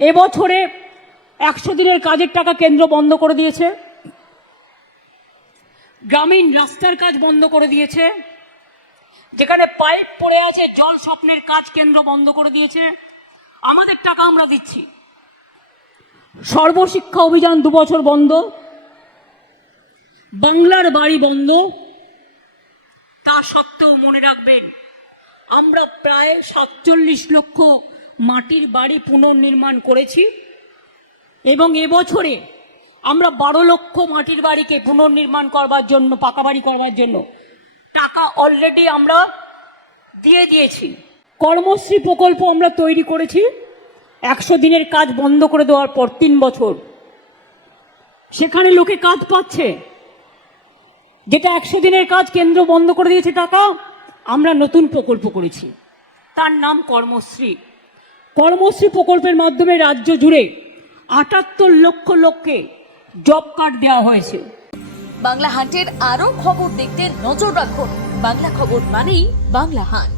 এবছরে 100 দিনের কাজের টাকা কেন্দ্র বন্ধ করে দিয়েছে, গ্রামীণ রাস্তার কাজ বন্ধ করে দিয়েছে, যেখানে পাইপ পড়ে আছে জল স্বপ্নের কাজ কেন্দ্র বন্ধ করে দিয়েছে। আমাদের টাকা আমরা দিচ্ছি। সর্বশিক্ষা অভিযান 2 বছর বন্ধ, বাংলার বাড়ি বন্ধ। তা সত্ত্বেও মনে রাখবেন, আমরা প্রায় 47 লক্ষ মাটির বাড়ি পুনর্নির্মাণ করেছি এবং এবছরে আমরা 12 লক্ষ মাটির বাড়িকে পুনর্নির্মাণ করবার জন্য, পাকা বাড়ি করবার জন্য টাকা অলরেডি আমরা দিয়ে দিয়েছি। কর্মশ্রী প্রকল্প আমরা তৈরি করেছি 100 দিনের কাজ বন্ধ করে দেওয়ার পর 3 বছর, সেখানে লোকে কাজ পাচ্ছে। যেটা 100 দিনের কাজ কেন্দ্র বন্ধ করে দিয়েছে টাকা, আমরা নতুন প্রকল্প করেছি, তার নাম কর্মশ্রী। কর্মশ্রী প্রকল্পের মাধ্যমে রাজ্য জুড়ে 78 লক্ষ লোককে জব কার্ড দেওয়া হয়েছে। বাংলা হান্টের আরো খবর দেখতে নজর রাখুন। বাংলা খবর মানেই বাংলা হান্ট।